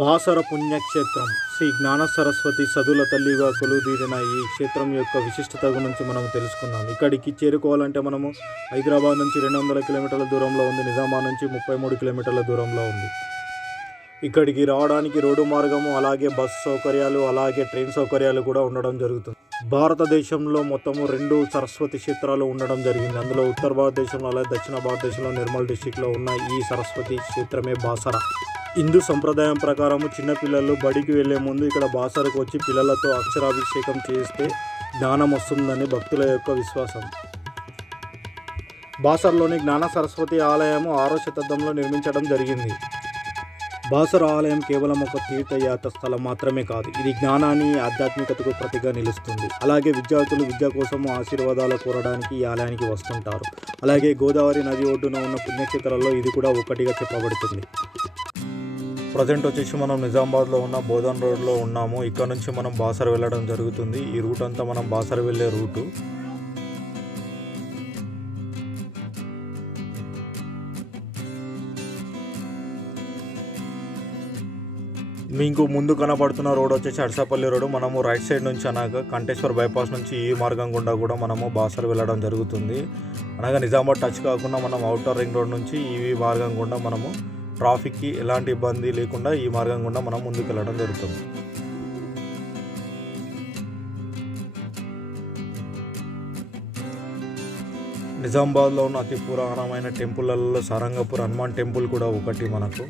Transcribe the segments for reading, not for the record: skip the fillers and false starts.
బాసర పుణ్యక్షేత్రం శ్రీ జ్ఞాన సరస్వతి సదుల తల్లిగా కొలువుదీరిన ఈ క్షేత్రం యొక్క విశిష్టత గురించి మనం తెలుసుకుందాం. ఇక్కడికి చేరుకోవాలంటే మనము హైదరాబాద్ నుంచి 200 కిలోమీటర్ల దూరంలో ఉంది, నిజామాబాద్ నుంచి 33 కిలోమీటర్ల దూరంలో ఉంది. ఇక్కడికి రావడానికి రోడ్డు మార్గము, అలాగే బస్ సౌకర్యాలు, అలాగే ట్రైన్ సౌకర్యాలు కూడా ఉండడం జరుగుతుంది. భారతదేశంలో మొత్తము 2 సరస్వతి క్షేత్రాలు ఉండడం జరిగింది. అందులో ఉత్తర భారతదేశంలో అలాగే దక్షిణ భారతదేశంలో నిర్మల్ డిస్టిక్లో ఉన్న ఈ సరస్వతి క్షేత్రమే బాసర. హిందూ సంప్రదాయం ప్రకారము చిన్నపిల్లలు బడికి వెళ్లే ముందు ఇక్కడ బాసరకు వచ్చి పిల్లలతో అక్షరాభిషేకం చేస్తే జ్ఞానం వస్తుందని భక్తుల యొక్క విశ్వాసం. బాసరలోని జ్ఞాన సరస్వతి ఆలయము 6వ శతాబ్దంలో నిర్మించడం జరిగింది. బాసర ఆలయం కేవలం ఒక తీర్థయాత్ర స్థలం మాత్రమే కాదు, ఇది జ్ఞానాన్ని, ఆధ్యాత్మికతకు ప్రతిగా నిలుస్తుంది. అలాగే విద్యార్థులు విద్య కోసము ఆశీర్వాదాలు కోరడానికి ఈ ఆలయానికి వస్తుంటారు. అలాగే గోదావరి నది ఒడ్డున ఉన్న పుణ్యక్షేత్రాల్లో ఇది కూడా ఒకటిగా చెప్పబడుతుంది. ప్రజెంట్ వచ్చేసి మనం నిజామాబాద్లో ఉన్న బోధన్ రోడ్లో ఉన్నాము. ఇక్కడ నుంచి మనం బాసర వెళ్ళడం జరుగుతుంది. ఈ రూట్ అంతా మనం బాసర వెళ్ళే రూటు. మీకు ముందు కనపడుతున్న రోడ్ వచ్చేసి అర్సాపల్లి రోడ్. మనము రైట్ సైడ్ నుంచి అనగా కంటేశ్వర్ బైపాస్ నుంచి ఈ మార్గం గుండా కూడా మనము బాసర వెళ్ళడం జరుగుతుంది. అనగా నిజామాబాద్ టచ్ కాకుండా మనం అవుటర్ రింగ్ రోడ్ నుంచి ఈ మార్గం గుండా మనము ట్రాఫిక్కి ఎలాంటి ఇబ్బంది లేకుండా ఈ మార్గం గుండా మనం ముందుకు వెళ్ళడం జరుగుతుంది. నిజామాబాద్లో ఉన్న అతి పురాణమైన టెంపుల్లలో సారంగపూర్ హనుమాన్ టెంపుల్ కూడా ఒకటి మనకు.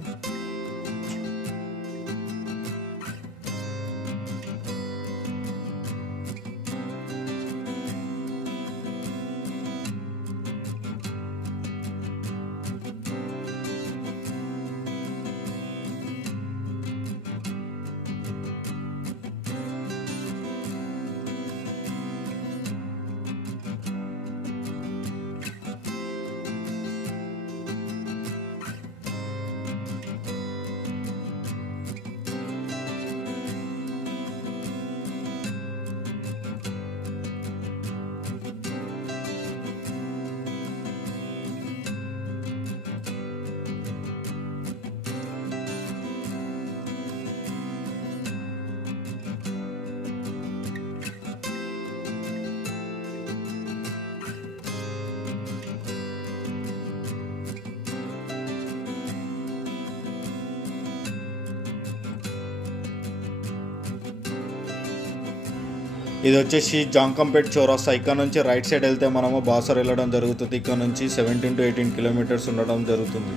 ఇది వచ్చేసి జాంకంపేట్ చౌరస్తా. ఇక్కడ నుంచి రైట్ సైడ్ వెళ్తే మనము బాసర వెళ్ళడం జరుగుతుంది. ఇక్కడ నుంచి 17 to 18 కిలోమీటర్స్ ఉండడం జరుగుతుంది.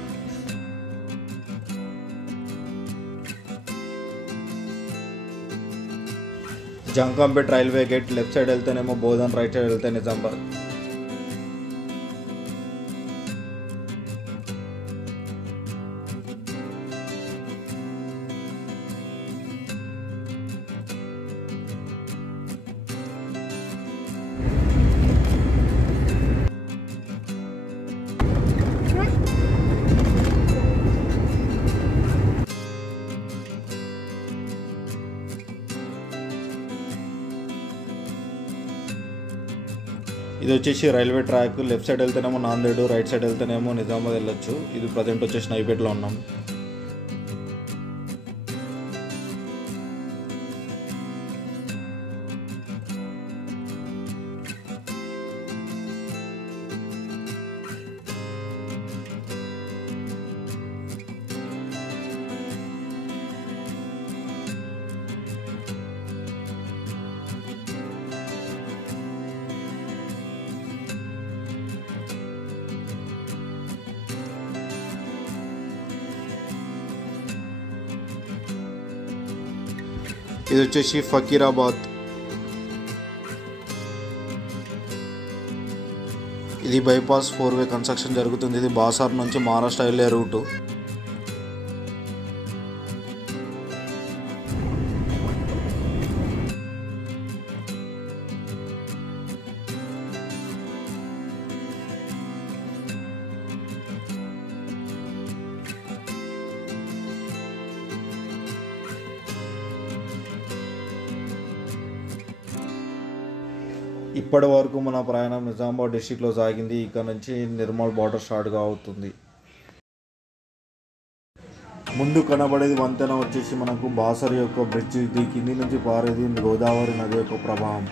Jankampet railway gate left side వెళ్తేనేమో బోధన్, రైట్ సైడ్ వెళ్తే నిజామాబాద్. ఇది వచ్చేసి రైల్వే ట్రాక్. లెఫ్ట్ సైడ్ వెళ్తేనేమో నాందేడు, రైట్ సైడ్ వెళ్తేనేమో నిజామాబాద్ వెళ్ళొచ్చు. ఇది ప్రజెంట్ వచ్చేసి నైపేట్లో ఉన్నాం. ఇది వచ్చేసి ఫకీరాబాద్. ఇది బైపాస్ 4-వే కన్స్ట్రక్షన్ జరుగుతుంది. ఇది బాసర్ నుంచి మహారాష్ట్ర వెళ్ళే రూటు. ఇప్పటి వరకు మన ప్రయాణం నిజామాబాద్ డిస్టిక్లో సాగింది. ఇక్కడ నుంచి నిర్మల్ బార్డర్ స్టార్ట్గా అవుతుంది. ముందు కనబడేది వంతెన వచ్చేసి మనకు బాసర యొక్క బ్రిడ్జ్. ఇది కింది నుంచి పారేది గోదావరి నది యొక్క ప్రభావం.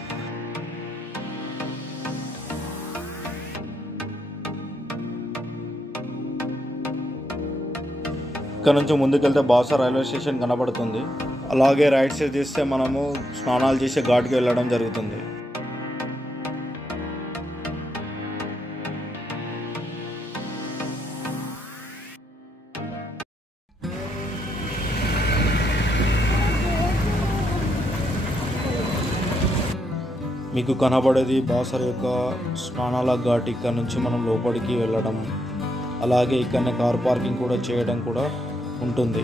ఇక్కడ నుంచి ముందుకెళ్తే బాసర రైల్వే స్టేషన్ కనబడుతుంది. అలాగే రైట్ సైడ్ చేస్తే మనము స్నానాలు చేసే ఘాట్కి వెళ్ళడం జరుగుతుంది. మీకు కనబడేది బాసర యొక్క స్నానాల ఘాట్. ఇక్కడ నుంచి మనం లోపలికి వెళ్ళడం, అలాగే ఇక్కడనే కార్ పార్కింగ్ కూడా చేయడం కూడా ఉంటుంది.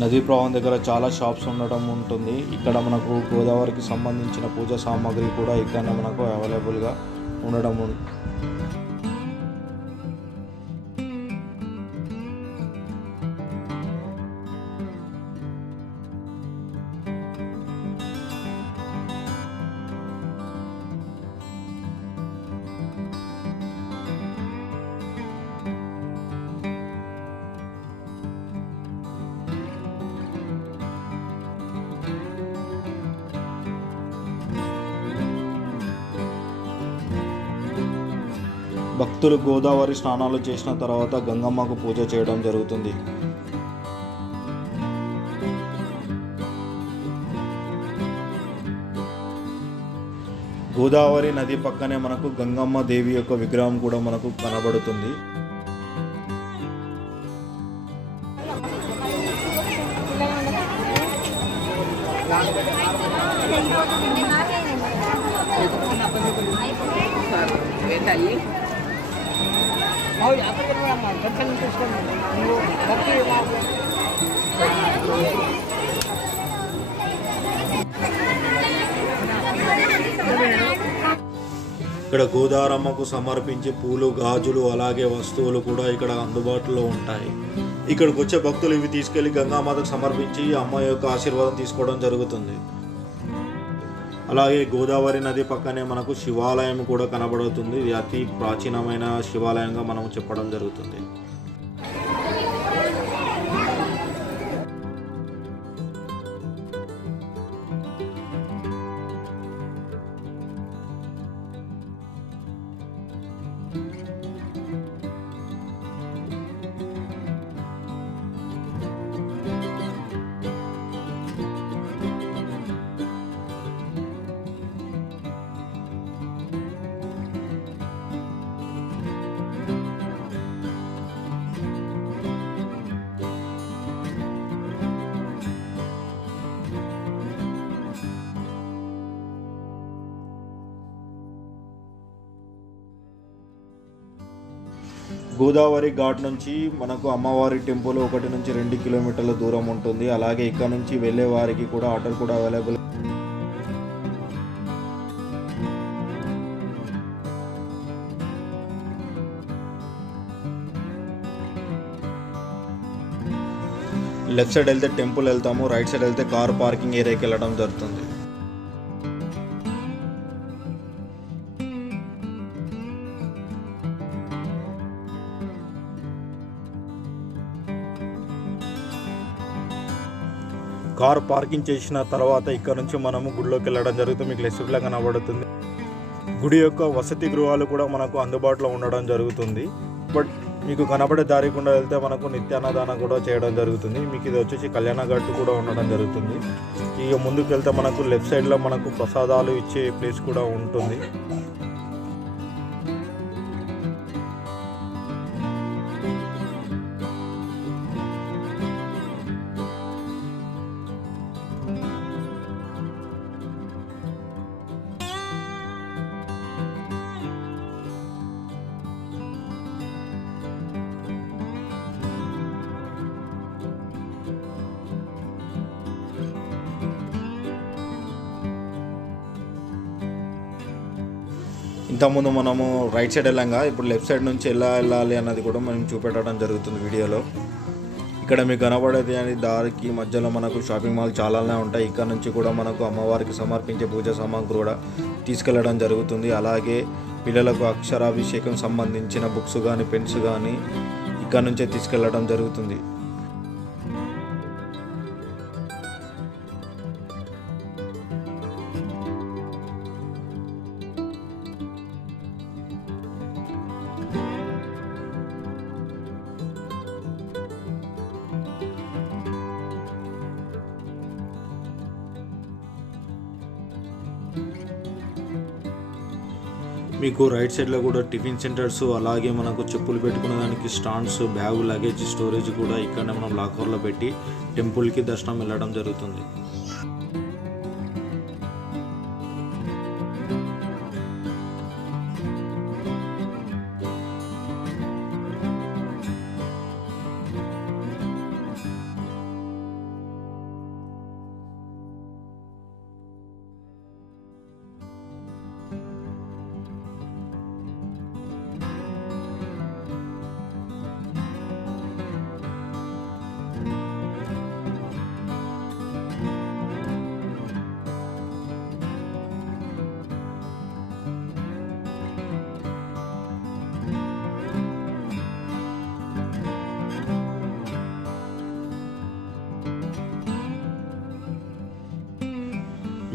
నదీ ప్రవాహం దగ్గర చాలా షాప్స్ ఉండడం ఉంటుంది. ఇక్కడ మనకు గోదావరికి సంబంధించిన పూజా సామాగ్రి కూడా ఇక్కడ మనకు అవైలబుల్గా ఉండడం. భక్తులు గోదావరి స్నానాలు చేసిన తర్వాత గంగమ్మకు పూజ చేయడం జరుగుతుంది. గోదావరి నది పక్కనే మనకు గంగమ్మ దేవి యొక్క విగ్రహం కూడా మనకు కనబడుతుంది. ఇక్కడ గోదారమ్మకు సమర్పించే పూలు, గాజులు, అలాగే వస్తువులు కూడా ఇక్కడ అందుబాటులో ఉంటాయి. ఇక్కడికి వచ్చే భక్తులు ఇవి తీసుకెళ్లి గంగామాతకు సమర్పించి అమ్మ యొక్క ఆశీర్వాదం తీసుకోవడం జరుగుతుంది. అలాగే గోదావరి నది పక్కనే మనకు శివాలయం కూడా కనబడుతుంది. ఇది అతి ప్రాచీనమైన శివాలయంగా మనం చెప్పడం జరుగుతుంది. గోదావరి ఘాట్ నుంచి మనకు అమ్మవారి టెంపుల్ 1 నుంచి 2 కిలోమీటర్ల దూరం ఉంటుంది. అలాగే ఇక్కడ నుంచి వెళ్ళే వారికి కూడా ఆటోలు కూడా అవైలబుల్. లెఫ్ట్ సైడ్ వెళ్తే టెంపుల్ వెళ్తాము, రైట్ సైడ్ వెళ్తే కార్ పార్కింగ్ ఏరియాకి వెళ్ళడం జరుగుతుంది. కార్ పార్కింగ్ చేసిన తర్వాత ఇక్కడ నుంచి మనము గుడిలోకి వెళ్ళడం జరుగుతుంది. మీకు లెఫ్ట్ సైడ్లో కనబడుతుంది. గుడి యొక్క వసతి గృహాలు కూడా మనకు అందుబాటులో ఉండడం జరుగుతుంది. బట్ మీకు కనబడే దారి గుండా వెళ్తే మనకు నిత్యాన్నదానం కూడా చేయడం జరుగుతుంది. మీకు ఇది వచ్చేసి కళ్యాణ గట్టు కూడా ఉండడం జరుగుతుంది. ఇక ముందుకు వెళ్తే మనకు లెఫ్ట్ సైడ్లో మనకు ప్రసాదాలు ఇచ్చే ప్లేస్ కూడా ఉంటుంది. ఇంతకుముందు మనము రైట్ సైడ్ వెళ్ళంగా ఇప్పుడు లెఫ్ట్ సైడ్ నుంచి ఎలా వెళ్ళాలి అన్నది కూడా మనం చూపెట్టడం జరుగుతుంది వీడియోలో. ఇక్కడ మీకు కనబడేది అని దారికి మధ్యలో మనకు షాపింగ్ మాల్ చాలానే ఉంటాయి. ఇక్కడ నుంచి కూడా మనకు అమ్మవారికి సమర్పించే పూజా సామాగ్రి కూడా తీసుకెళ్ళడం జరుగుతుంది. అలాగే పిల్లలకు అక్షరాభిషేకం సంబంధించిన బుక్స్ కానీ పెన్స్ కానీ ఇక్కడ నుంచే తీసుకెళ్ళడం జరుగుతుంది. మీకు రైట్ సైడ్లో కూడా టిఫిన్ సెంటర్స్, అలాగే మనకు చెప్పులు పెట్టుకునే దానికి స్టాండ్స్, బ్యాగు, లగేజ్ స్టోరేజ్ కూడా ఇక్కడ మనం లాకర్లో పెట్టి టెంపుల్కి దర్శనం వెళ్ళడం జరుగుతుంది.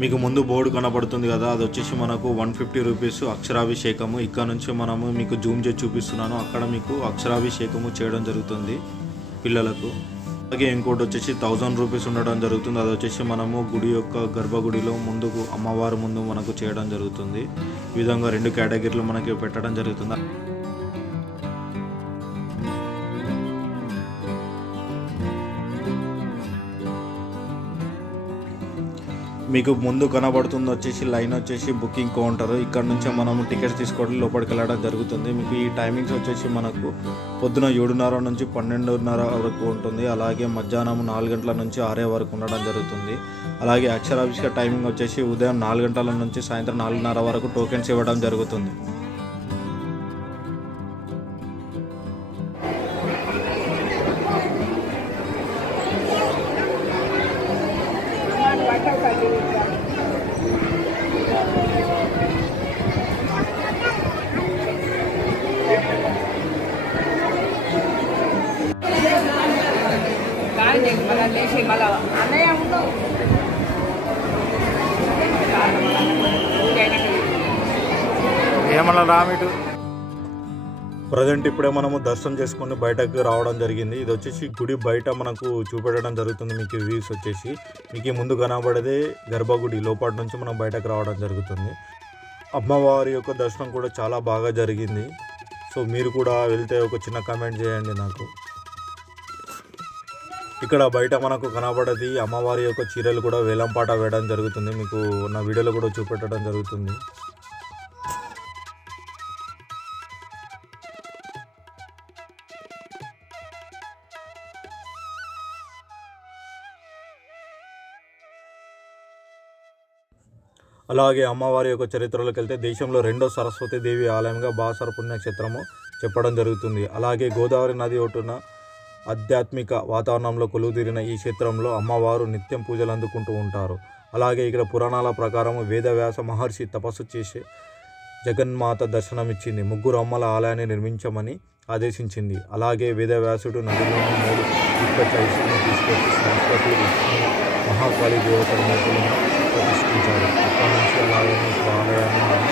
మీకు ముందు బోర్డు కనబడుతుంది కదా, అది వచ్చేసి మనకు 150 రూపీస్ అక్షరాభిషేకము. ఇక్కడ నుంచి మనము మీకు జూమ్ చేసి చూపిస్తున్నాను, అక్కడ మీకు అక్షరాభిషేకము చేయడం జరుగుతుంది పిల్లలకు. అలాగే ఇంకోటి వచ్చేసి 1000 రూపీస్ ఉండడం జరుగుతుంది. అది వచ్చేసి మనము గుడి యొక్క గర్భగుడిలో ముందుకు అమ్మవారి ముందు మనకు చేయడం జరుగుతుంది. ఈ విధంగా 2 కేటగిరీలు మనకి పెట్టడం జరుగుతుంది. మీకు ముందు కనబడుతుంది వచ్చేసి లైన్ వచ్చేసి బుకింగ్ కౌంటర్. ఇక్కడ నుంచే మనము టికెట్స్ తీసుకోవడం లోపలికి వెళ్ళడం జరుగుతుంది. మీకు ఈ టైమింగ్స్ వచ్చేసి మనకు పొద్దున 7:30 నుంచి 12:30 వరకు ఉంటుంది. అలాగే మధ్యాహ్నం 4 గంటల నుంచి 6 వరకు ఉండడం జరుగుతుంది. అలాగే అక్షరాభిషేక టైమింగ్ వచ్చేసి ఉదయం 4 గంటల నుంచి సాయంత్రం 4:30 వరకు టోకెన్స్ ఇవ్వడం జరుగుతుంది. ఏమన్నా రామిటు ప్రజెంట్ ఇప్పుడే మనము దర్శనం చేసుకుని బయటకు రావడం జరిగింది. ఇది వచ్చేసి గుడి బయట మనకు చూపెట్టడం జరుగుతుంది. మీకు వ్యూస్ వచ్చేసి మీకు ముందు కనబడేదే గర్భగుడి లోపల నుంచి మనం బయటకు రావడం జరుగుతుంది. అమ్మవారి యొక్క దర్శనం కూడా చాలా బాగా జరిగింది. సో మీరు కూడా వెళ్తే ఒక చిన్న కామెంట్ చేయండి నాకు. ఇక్కడ బయట మనకు కనబడేది అమ్మవారి యొక్క చీరలు కూడా వేలంపాట వేయడం జరుగుతుంది. మీకు నా వీడియోలో కూడా చూపెట్టడం జరుగుతుంది. అలాగే అమ్మవారి యొక్క చరిత్రలోకి వెళ్తే దేశంలో 2వ సరస్వతీదేవి ఆలయంగా బాసర పుణ్యక్షేత్రము చెప్పడం జరుగుతుంది. అలాగే గోదావరి నది ఒడ్డున ఆధ్యాత్మిక వాతావరణంలో కొలువుదీరిన ఈ క్షేత్రంలో అమ్మవారు నిత్యం పూజలు అందుకుంటూ ఉంటారు. అలాగే ఇక్కడ పురాణాల ప్రకారం వేదవ్యాస మహర్షి తపస్సు చేసే జగన్మాత దర్శనమిచ్చింది. 3 అమ్మల ఆలయాన్ని నిర్మించమని ఆదేశించింది. అలాగే వేదవ్యాసుడు నదిలోని 3 దీపచైసులను తీసుకొచ్చి సరస్వతి, విష్ణు, మహాకాళి దేవతల మూర్తులను ప్రతిష్ఠించారు. అక్కడి నుంచి అలాగే ఆలయాన్ని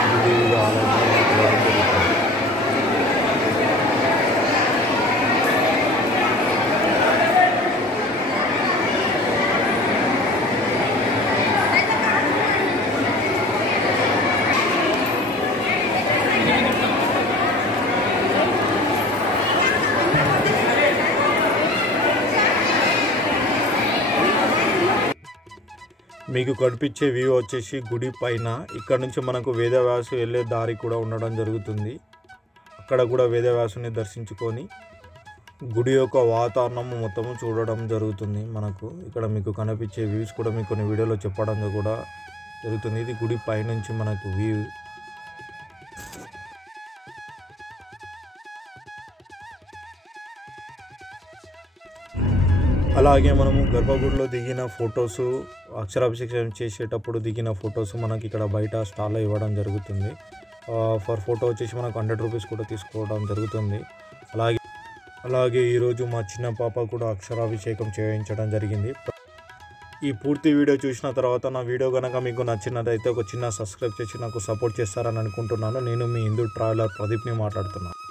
శ్రీదేవి ఆలయంగా పిలవడం జరుగుతుంది. మీకు కనిపించే వ్యూ వచ్చేసి గుడి పైన. ఇక్కడ నుంచి మనకు వేదవ్యాసు వెళ్ళే దారి కూడా ఉండడం జరుగుతుంది. అక్కడ కూడా వేదవ్యాసుని దర్శించుకొని గుడి యొక్క వాతావరణం మొత్తము చూడడం జరుగుతుంది. మనకు ఇక్కడ మీకు కనిపించే వ్యూస్ కూడా మీకు కొన్ని వీడియోలో చెప్పడం కూడా జరుగుతుంది. ఇది గుడి పైనుంచి మనకు వ్యూ. అలాగే మనము గర్భగుడిలో దిగిన ఫొటోసు, అక్షరాభిషేకం చేసేటప్పుడు దిగిన ఫొటోస్ మనకి ఇక్కడ బయట స్టాల్లో ఇవ్వడం జరుగుతుంది. ఫర్ ఫోటో వచ్చేసి మనకు 100 రూపీస్ కూడా తీసుకోవడం జరుగుతుంది. అలాగే అలాగే ఈరోజు మా చిన్న పాప కూడా అక్షరాభిషేకం చేయించడం జరిగింది. ఈ పూర్తి వీడియో చూసిన తర్వాత నా వీడియో కనుక మీకు నచ్చినట్లయితే ఒక చిన్న సబ్స్క్రైబ్ చేసి నాకు సపోర్ట్ చేస్తారని అనుకుంటున్నాను. నేను మీ హిందూ ట్రావెలర్ ప్రదీప్ని మాట్లాడుతున్నాను.